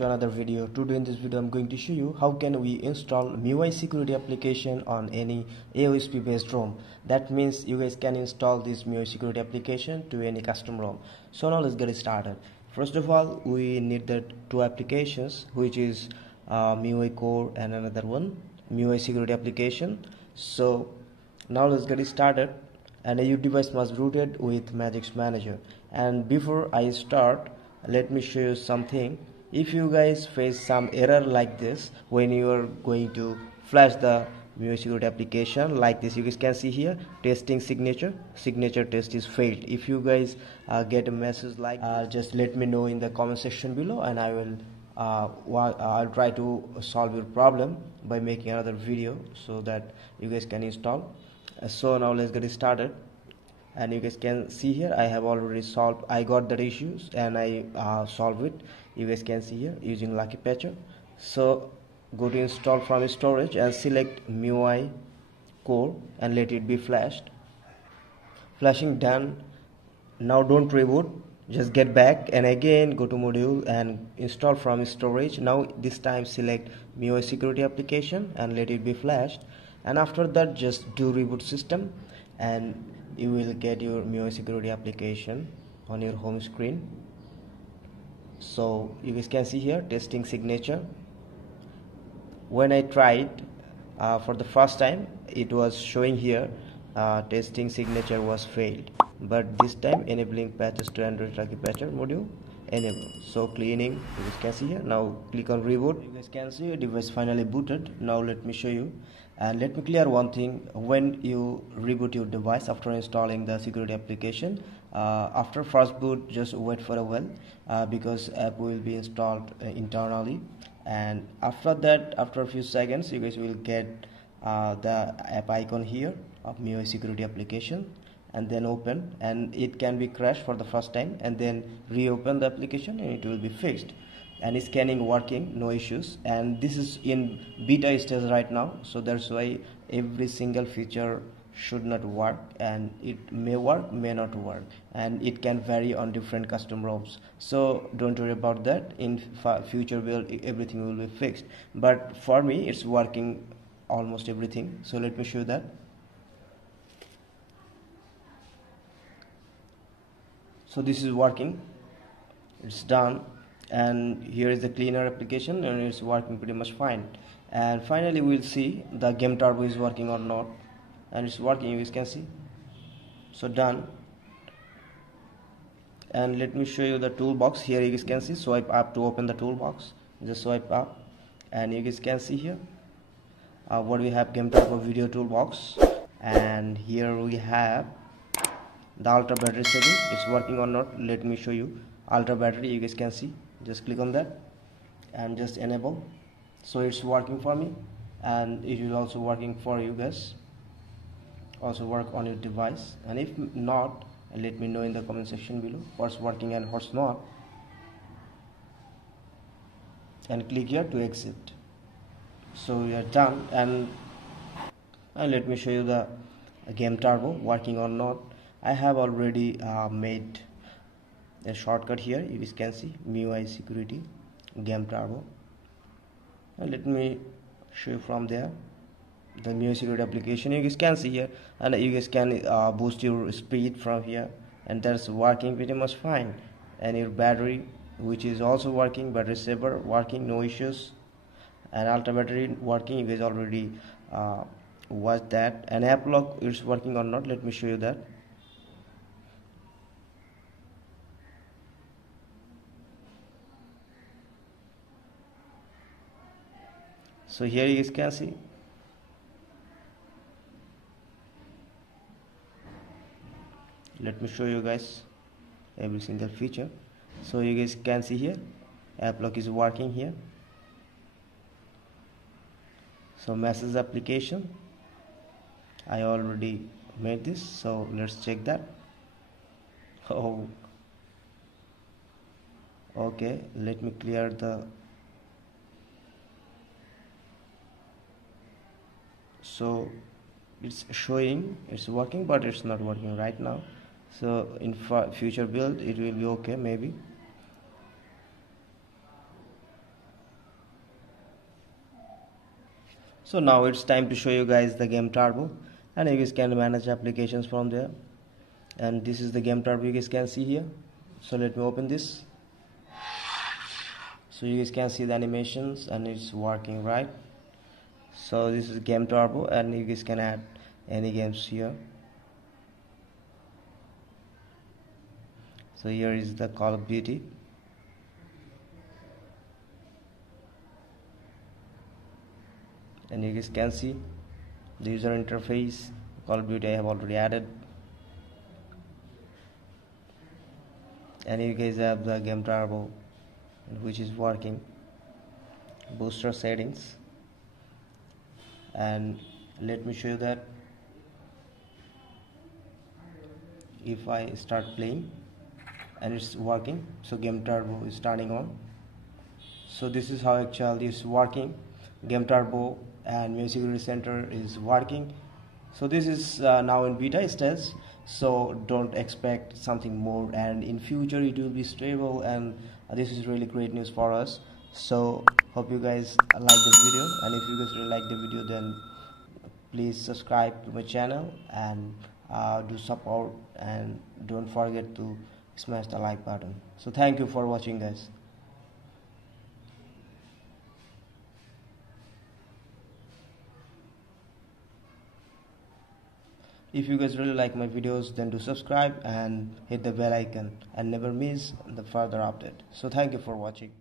to another video. Today in this video I'm going to show you how can we install Miui security application on any AOSP based ROM. That means you guys can install this Miui security application to any custom ROM. So now let's get started. First of all, we need the two applications, which is Miui core and another one Miui security application. So now let's get started. And your device must be rooted with magisk manager. And before I start, let me show you something. If you guys face some error like this when you are going to flash the Miui security application like this, you guys can see here testing signature test is failed. If you guys get a message like just let me know in the comment section below, and I will I'll try to solve your problem by making another video so that you guys can install. So now let's get started. And you guys can see here I have already solved, I got the issues and I solved it. You guys can see here using Lucky Patcher. So go to install from storage and select Miui core and let it be flashed. Flashing done. Now don't reboot, just get back and again go to module and install from storage. Now this time select Miui security application and let it be flashed, and after that just do reboot system and you will get your Miui security application on your home screen. So you guys can see here testing signature. When I tried for the first time, it was showing here testing signature was failed, but this time enabling patches to Android Lucky Patcher module enable. So cleaning, you guys can see here. Now click on reboot. You guys can see your device finally booted. Now let me show you, and let me clear one thing. When you reboot your device after installing the security application, after first boot just wait for a while because app will be installed internally, and after that, after a few seconds, you guys will get the app icon here of Miui security application, and then open, and it can be crashed for the first time and then reopen the application and it will be fixed. And scanning working, no issues, and this is in beta stage right now, so that's why every single feature should not work, and it may work, may not work, and it can vary on different custom ROMs. So don't worry about that. In future build everything will be fixed, but for me it's working almost everything. So let me show you that. So this is working, it's done, and here is the cleaner application and it's working pretty much fine. And finally we'll see the game turbo is working or not, and it's working, you guys can see. So done. And let me show you the toolbox. Here you guys can see swipe up to open the toolbox, just swipe up and you guys can see here what we have: game turbo video toolbox, and here we have the ultra battery setting. It's working or not, let me show you. Ultra battery, you guys can see, just click on that and just enable. So it's working for me, and it will also working for you guys, also work on your device. And if not, let me know in the comment section below what's working and what's not, and click here to exit. So we are done, and let me show you the game turbo working or not. I have already made a shortcut here, you guys can see Miui security game turbo, and let me show you from there the Miui security application. You guys can see here, and you guys can boost your speed from here, and that's working pretty much fine. And your battery, which is also working, battery saver working, no issues, and ultra battery working, you guys already watched that. And app lock is working or not, let me show you that. So here you guys can see. Let me show you guys every single feature. So you guys can see here app lock is working here. So message application, I already made this, so let's check that. Oh, okay, let me clear the. So it's showing it's working, but it's not working right now. So in future build it will be okay maybe. So now it's time to show you guys the game turbo, and you guys can manage applications from there. And this is the game turbo you guys can see here. So let me open this. So you guys can see the animations and it's working, right? So this is game turbo, and you guys can add any games here. So here is the Call of Duty. And you guys can see the user interface. Call of Duty I have already added. And you guys have the game turbo, which is working. Booster settings. And let me show you that if I start playing and it's working, so game turbo is turning on. So this is how actually it's working. Game turbo and Miui Security Center is working. So this is now in beta stage, so don't expect something more, and in future it will be stable, and this is really great news for us. So hope you guys like the video, and if you guys really like the video, then please subscribe to my channel and do support, and don't forget to smash the like button. So thank you for watching, guys. If you guys really like my videos, then do subscribe and hit the bell icon and never miss the further update. So thank you for watching.